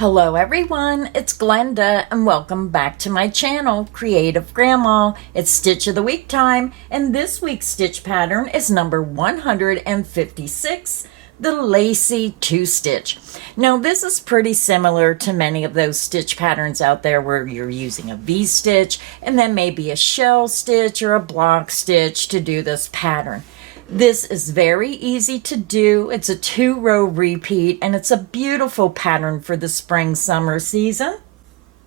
Hello everyone, it's Glenda and welcome back to my channel, Creative Grandma. It's Stitch of the Week time and this week's stitch pattern is number 156, the Lacy 2-stitch. Now this is pretty similar to many of those stitch patterns out there where you're using a V-stitch and then maybe a shell stitch or a block stitch to do this pattern. This is very easy to do. It's a 2-row repeat and it's a beautiful pattern for the spring-summer season.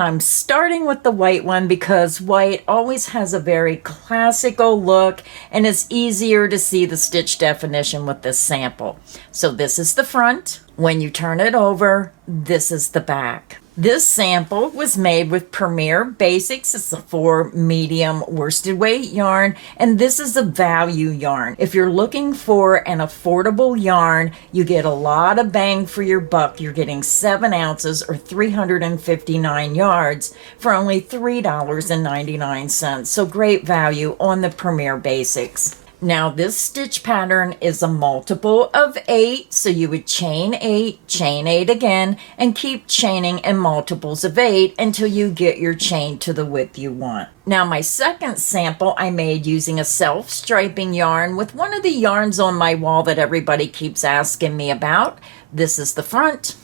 I'm starting with the white one because white always has a very classical look and it's easier to see the stitch definition with this sample. So this is the front. When you turn it over, this is the back. This sample was made with Premier Basics. It's a 4 medium worsted weight yarn, and this is a value yarn. If you're looking for an affordable yarn, you get a lot of bang for your buck. You're getting 7 ounces or 359 yards for only $3.99. So great value on the Premier Basics. Now this stitch pattern is a multiple of 8, so you would chain 8 again, and keep chaining in multiples of 8 until you get your chain to the width you want. Now my second sample I made using a self-striping yarn with one of the yarns on my wall that everybody keeps asking me about. This is the front,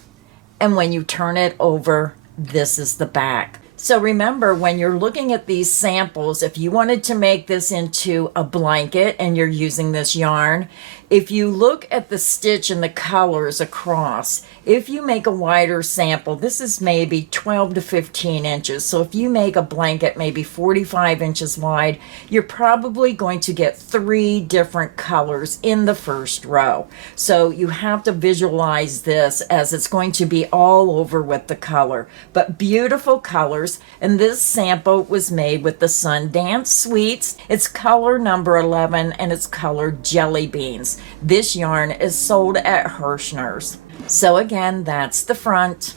and when you turn it over, this is the back. So remember, when you're looking at these samples, if you wanted to make this into a blanket and you're using this yarn, if you look at the stitch and the colors across, if you make a wider sample, this is maybe 12 to 15 inches. So if you make a blanket maybe 45 inches wide, you're probably going to get 3 different colors in the first row. So you have to visualize this as it's going to be all over with the color, but beautiful colors. And this sample was made with the Sundance Sweets. It's color number 11 and it's colored jelly beans. This yarn is sold at Hirschner's. So again, that's the front,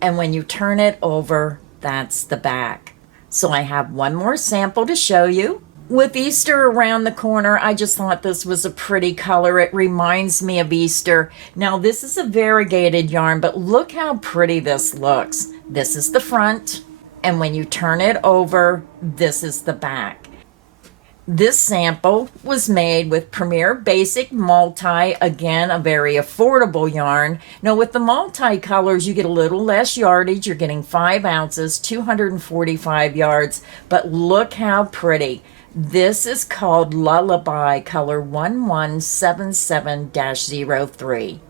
and when you turn it over, that's the back. So I have one more sample to show you. With Easter around the corner, I just thought this was a pretty color. It reminds me of Easter. Now this is a variegated yarn, but look how pretty this looks. This is the front, and when you turn it over, this is the back. This sample was made with Premier Basic Multi, again, a very affordable yarn. Now with the multi-colors, you get a little less yardage. You're getting 5 ounces, 245 yards, but look how pretty. This is called Lullaby, color 1177-03.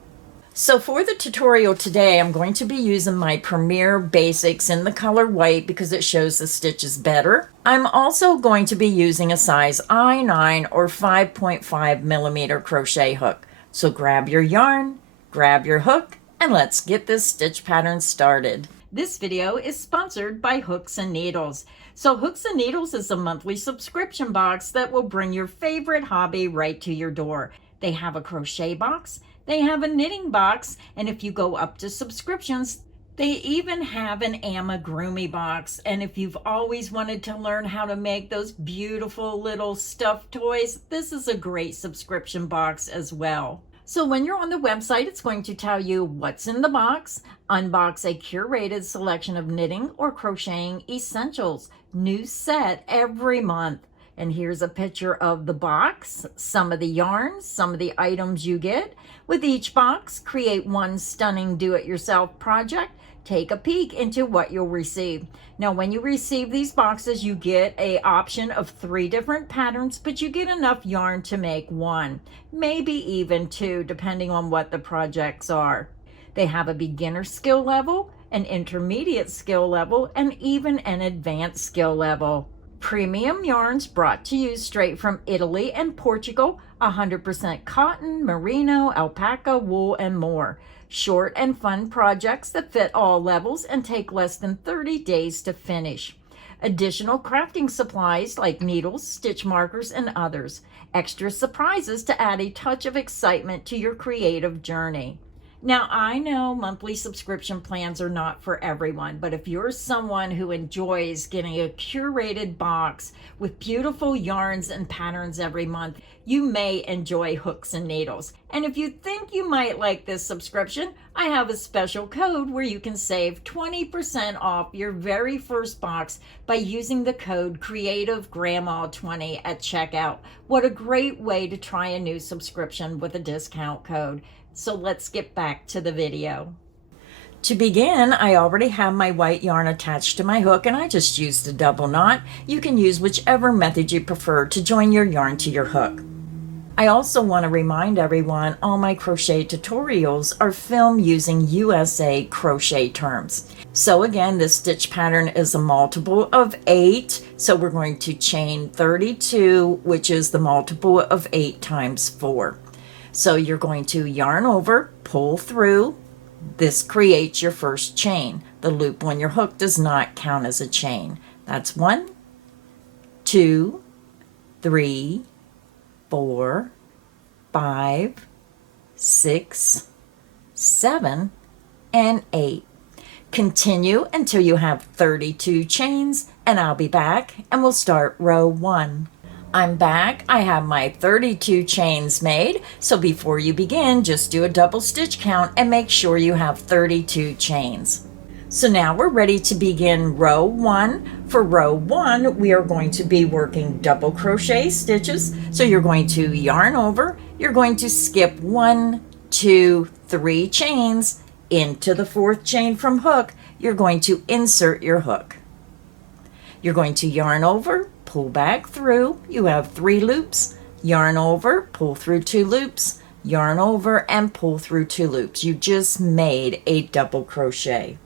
So for the tutorial today, I'm going to be using my Premier Basics in the color white because it shows the stitches better. I'm also going to be using a size I9 or 5.5 millimeter crochet hook. So grab your yarn, grab your hook, and let's get this stitch pattern started. This video is sponsored by Hooks and Needles. So Hooks and Needles is a monthly subscription box that will bring your favorite hobby right to your door. They have a crochet box, they have a knitting box, and if you go up to subscriptions, they even have an amigurumi box. And if you've always wanted to learn how to make those beautiful little stuffed toys, this is a great subscription box as well. So when you're on the website, it's going to tell you what's in the box, unbox a curated selection of knitting or crocheting essentials, new set every month. And here's a picture of the box, some of the yarns, some of the items you get. With each box, create one stunning do-it-yourself project. Take a peek into what you'll receive. Now, when you receive these boxes, you get an option of 3 different patterns, but you get enough yarn to make 1, maybe even 2, depending on what the projects are. They have a beginner skill level, an intermediate skill level, and even an advanced skill level. Premium yarns brought to you straight from Italy and Portugal, 100% cotton, merino, alpaca, wool, and more. Short and fun projects that fit all levels and take less than 30 days to finish. Additional crafting supplies like needles, stitch markers, and others. Extra surprises to add a touch of excitement to your creative journey. Now, I know monthly subscription plans are not for everyone, but if you're someone who enjoys getting a curated box with beautiful yarns and patterns every month, you may enjoy hooks and needles. And if you think you might like this subscription, I have a special code where you can save 20% off your very first box by using the code CreativeGrandma20 at checkout. What a great way to try a new subscription with a discount code. So let's get back to the video. To begin, I already have my white yarn attached to my hook and I just used a double knot. You can use whichever method you prefer to join your yarn to your hook. I also want to remind everyone all my crochet tutorials are filmed using USA crochet terms. So again, this stitch pattern is a multiple of 8. So we're going to chain 32, which is the multiple of 8 times 4. So you're going to yarn over, pull through. This creates your first chain. The loop on your hook does not count as a chain. That's 1, 2, 3, 4, 5, 6, 7, and 8. Continue until you have 32 chains, and I'll be back and we'll start row 1. I'm back. I have my 32 chains made. So before you begin, just do a double stitch count and make sure you have 32 chains. So now we're ready to begin row 1. For row 1, we are going to be working double crochet stitches. So you're going to yarn over, you're going to skip 1, 2, 3 chains into the 4th chain from hook. You're going to insert your hook. You're going to yarn over, pull back through. You have 3 loops. Yarn over, pull through 2 loops, yarn over, and pull through 2 loops. You just made a double crochet.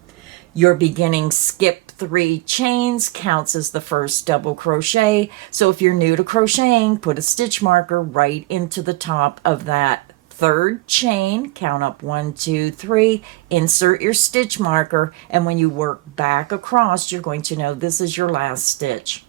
Your beginning skip 3 chains counts as the first double crochet. So if you're new to crocheting, put a stitch marker right into the top of that 3rd chain. Count up 1, 2, 3, insert your stitch marker, and when you work back across, you're going to know this is your last stitch.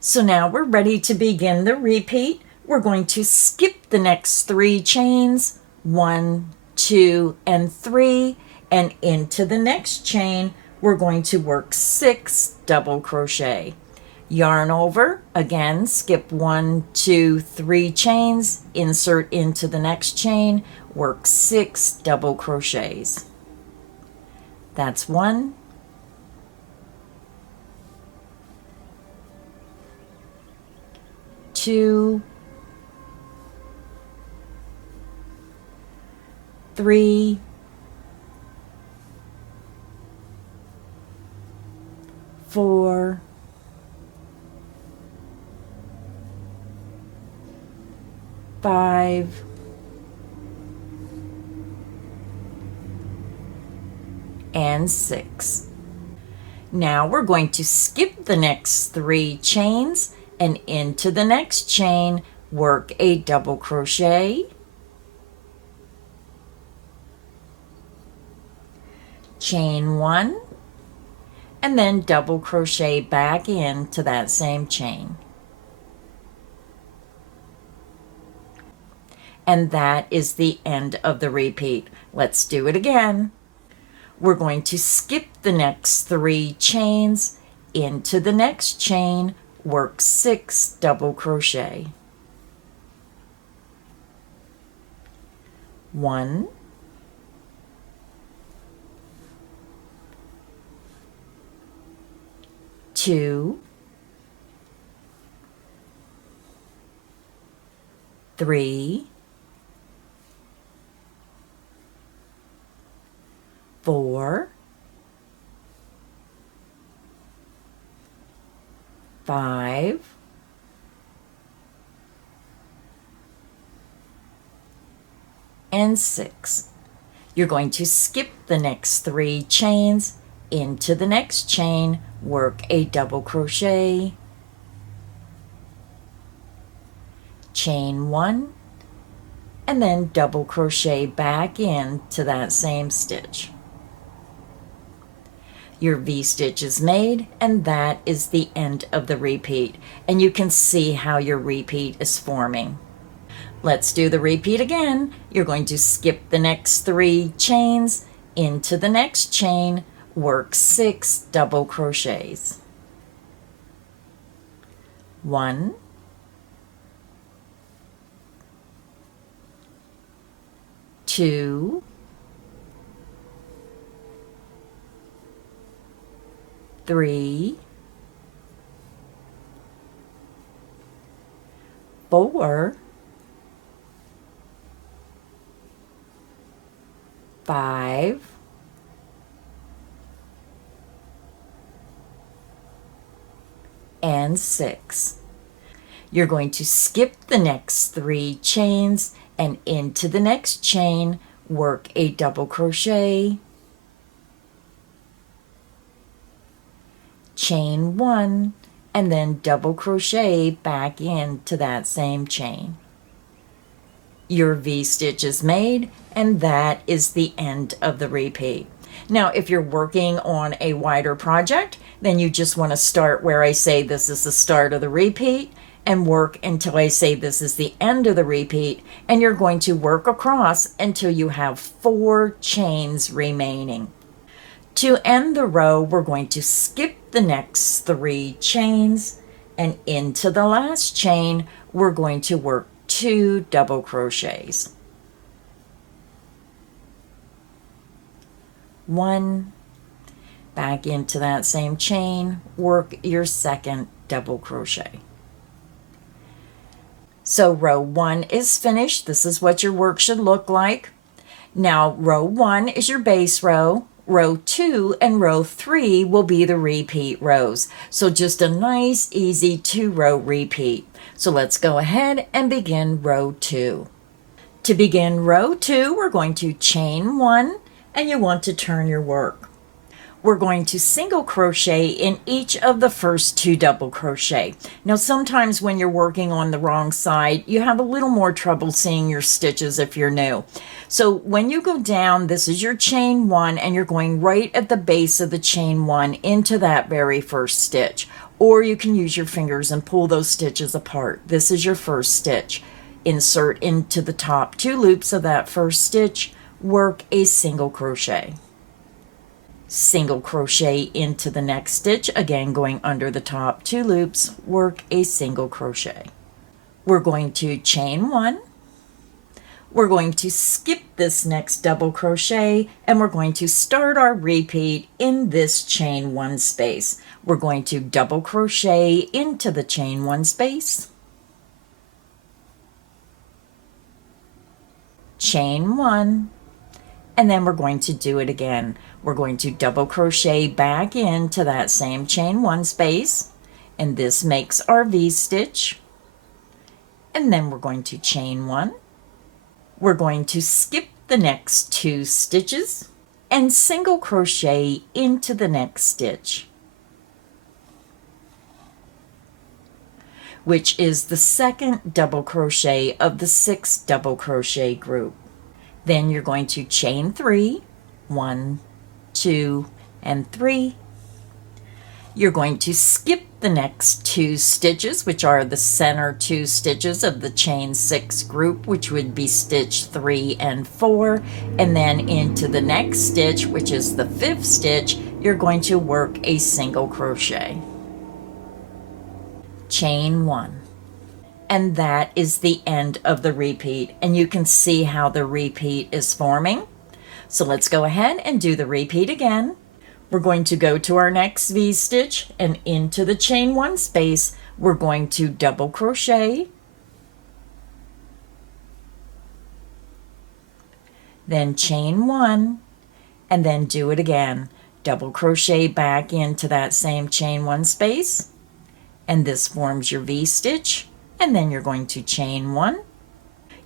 So now we're ready to begin the repeat. We're going to skip the next 3 chains, 1, 2, and 3, and into the next chain, we're going to work 6 double crochet. Yarn over, again, skip 1, 2, 3 chains, insert into the next chain, work 6 double crochets. That's 1, 2, 3, 4, 5, and 6. Now we're going to skip the next 3 chains and into the next chain, work a double crochet, chain 1, and then double crochet back into that same chain. And that is the end of the repeat. Let's do it again. We're going to skip the next 3 chains, into the next chain, work 6 double crochet. 1, 2, 3, 4, 5, and 6. You're going to skip the next 3 chains, into the next chain, work a double crochet, chain 1, and then double crochet back into that same stitch. Your V-stitch is made, and that is the end of the repeat. And you can see how your repeat is forming. Let's do the repeat again. You're going to skip the next 3 chains, into the next chain, work 6 double crochets. 1, 2, 3, 4, 5, 6. You're going to skip the next 3 chains and into the next chain, work a double crochet, chain 1, and then double crochet back into that same chain. Your V-stitch is made, and that is the end of the repeat. Now, if you're working on a wider project, then you just want to start where I say this is the start of the repeat and work until I say this is the end of the repeat, and you're going to work across until you have 4 chains remaining. To end the row, we're going to skip the next 3 chains, and into the last chain, we're going to work 2 double crochets. 1, back into that same chain, work your second double crochet. So row 1 is finished. This is what your work should look like. Now row 1 is your base row. Row 2 and row 3 will be the repeat rows. So just a nice, easy 2-row repeat. So let's go ahead and begin row 2. To begin row 2, we're going to chain 1, and you want to turn your work. We're going to single crochet in each of the first 2 double crochet. Now sometimes when you're working on the wrong side, you have a little more trouble seeing your stitches if you're new. So when you go down, this is your chain 1, and you're going right at the base of the chain 1 into that very first stitch. Or you can use your fingers and pull those stitches apart. This is your first stitch. Insert into the top 2 loops of that first stitch, work a single crochet. Single crochet into the next stitch, again going under the top 2 loops, work a single crochet. We're going to chain 1. We're going to skip this next double crochet, and we're going to start our repeat in this chain 1 space. We're going to double crochet into the chain 1 space, chain 1, and then we're going to do it again. We're going to double crochet back into that same chain 1 space, and this makes our V-stitch, and then we're going to chain 1. We're going to skip the next 2 stitches and single crochet into the next stitch, which is the second double crochet of the 6 double crochet group. Then you're going to chain 3, 1, 2, and 3. You're going to skip the next 2 stitches, which are the center 2 stitches of the chain 6 group, which would be stitch 3 and 4, and then into the next stitch, which is the 5th stitch, you're going to work a single crochet. Chain 1. And that is the end of the repeat, and you can see how the repeat is forming. So let's go ahead and do the repeat again. We're going to go to our next V-stitch, and into the chain 1 space, we're going to double crochet, then chain 1, and then do it again. Double crochet back into that same chain 1 space, and this forms your V-stitch. And then you're going to chain 1.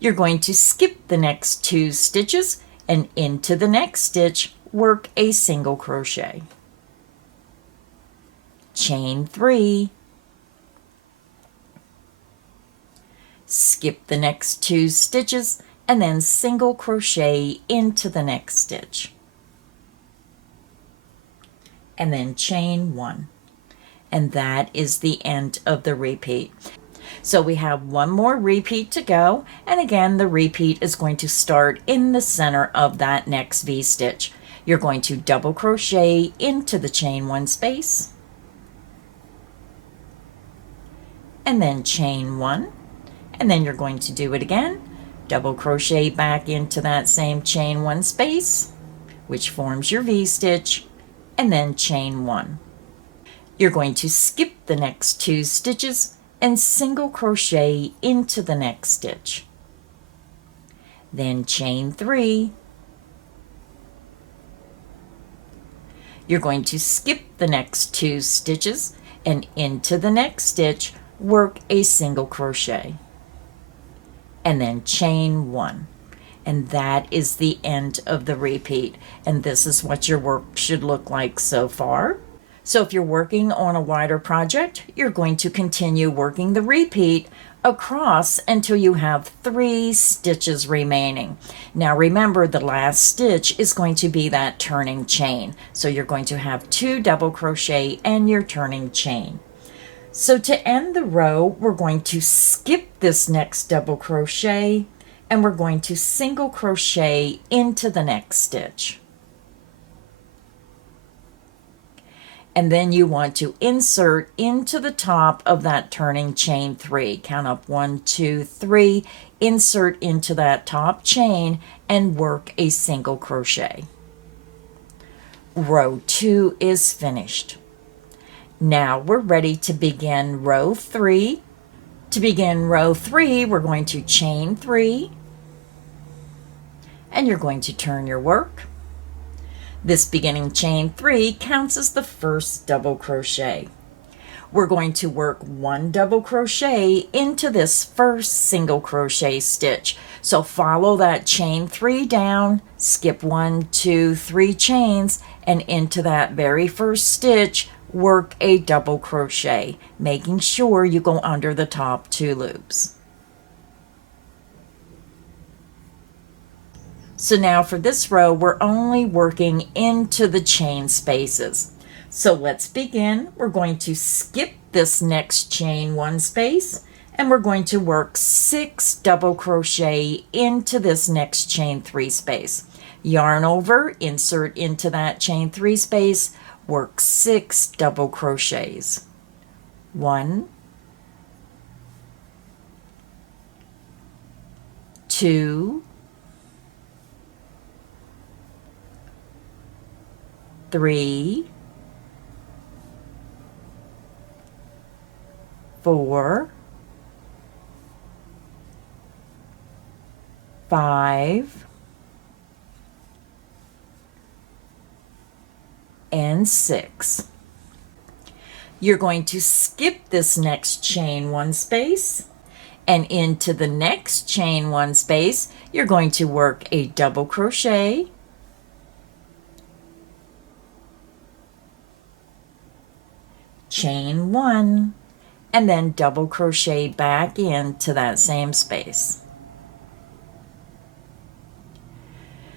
You're going to skip the next 2 stitches, and into the next stitch, work a single crochet. Chain 3. Skip the next 2 stitches, and then single crochet into the next stitch. And then chain 1. And that is the end of the repeat. So we have one more repeat to go, and again the repeat is going to start in the center of that next V-stitch. You're going to double crochet into the chain one space, and then chain one, and then you're going to do it again, double crochet back into that same chain one space, which forms your V-stitch, and then chain one. You're going to skip the next 2 stitches and single crochet into the next stitch. Then chain 3. You're going to skip the next 2 stitches and into the next stitch, work a single crochet, and then chain 1. And that is the end of the repeat. And this is what your work should look like so far. So if you're working on a wider project, you're going to continue working the repeat across until you have 3 stitches remaining. Now remember, the last stitch is going to be that turning chain. So you're going to have 2 double crochet and your turning chain. So to end the row, we're going to skip this next double crochet and we're going to single crochet into the next stitch. And then you want to insert into the top of that turning chain 3. Count up 1, 2, 3, insert into that top chain and work a single crochet. Row 2 is finished. Now we're ready to begin row 3. To begin row 3, we're going to chain 3, and you're going to turn your work. This beginning chain 3 counts as the first double crochet. We're going to work 1 double crochet into this first single crochet stitch. So follow that chain 3 down, skip 1, 2, 3 chains, and into that very first stitch, work a double crochet, making sure you go under the top 2 loops. So now for this row, we're only working into the chain spaces. So let's begin. We're going to skip this next chain 1 space, and we're going to work 6 double crochet into this next chain 3 space. Yarn over, insert into that chain 3 space, work 6 double crochets. 1, 2, 3, 4, 5, and 6. You're going to skip this next chain 1 space, and into the next chain 1 space, you're going to work a double crochet, chain 1, and then double crochet back into that same space.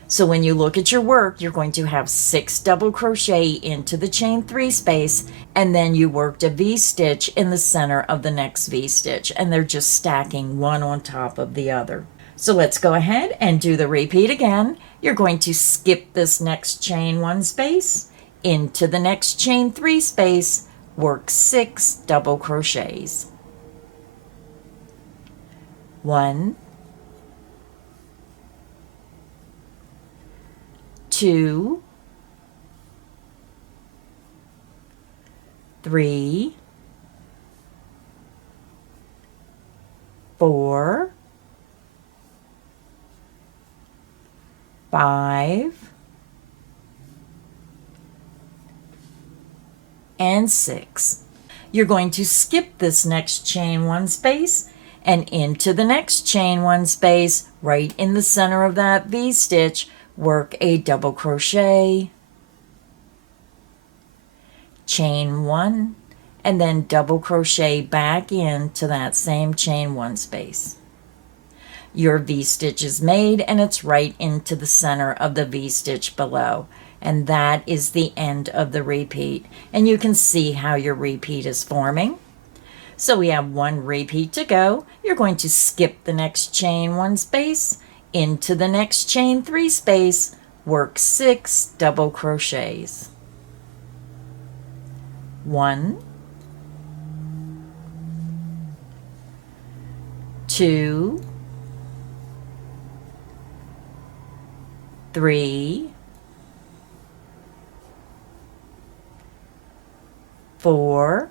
So when you look at your work, you're going to have 6 double crochet into the chain 3 space, and then you worked a V-stitch in the center of the next V-stitch, and they're just stacking one on top of the other. So let's go ahead and do the repeat again. You're going to skip this next chain 1 space, into the next chain 3 space, work 6 double crochets. 1, 2, 3, 4, 5, and 6. You're going to skip this next chain 1 space and into the next chain 1 space, right in the center of that V-stitch, work a double crochet, chain 1, and then double crochet back into that same chain 1 space. Your V-stitch is made, and it's right into the center of the V-stitch below. And that is the end of the repeat. And you can see how your repeat is forming. So we have 1 repeat to go. You're going to skip the next chain 1 space, into the next chain 3 space, work 6 double crochets. 1, 2, 3, 4,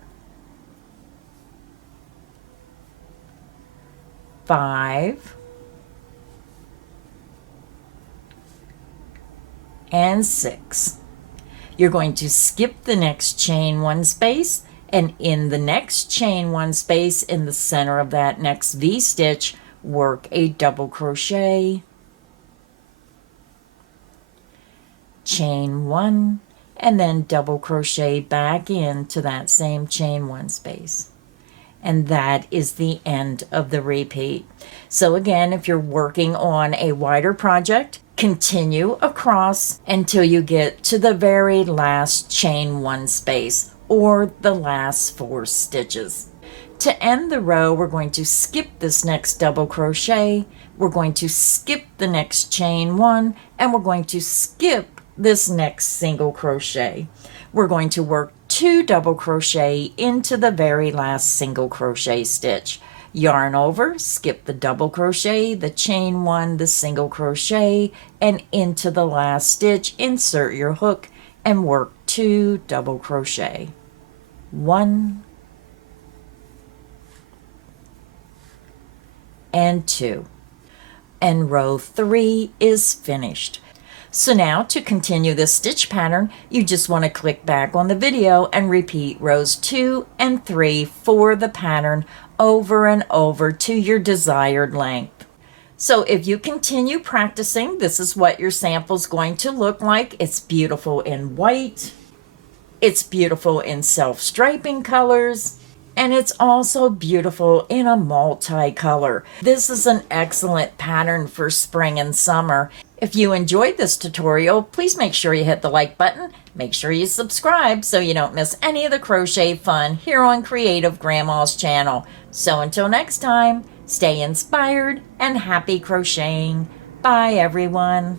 5, and 6. You're going to skip the next chain 1 space, and in the next chain 1 space in the center of that next V-stitch, work a double crochet, chain 1, and then double crochet back into that same chain 1 space. And that is the end of the repeat. So again, if you're working on a wider project, continue across until you get to the very last chain 1 space or the last 4 stitches. To end the row, we're going to skip this next double crochet, we're going to skip the next chain 1, and we're going to skip this next single crochet. We're going to work 2 double crochet into the very last single crochet stitch. Yarn over, skip the double crochet, the chain 1, the single crochet, and into the last stitch, insert your hook and work 2 double crochet. 1 and 2. And row 3 is finished. So now to continue this stitch pattern, you just want to click back on the video and repeat rows 2 and 3 for the pattern over and over to your desired length. So if you continue practicing, this is what your sample is going to look like. It's beautiful in white, it's beautiful in self-striping colors, and it's also beautiful in a multicolor. This is an excellent pattern for spring and summer. If you enjoyed this tutorial, please make sure you hit the like button. Make sure you subscribe so you don't miss any of the crochet fun here on Creative Grandma's channel. So until next time, stay inspired and happy crocheting. Bye everyone.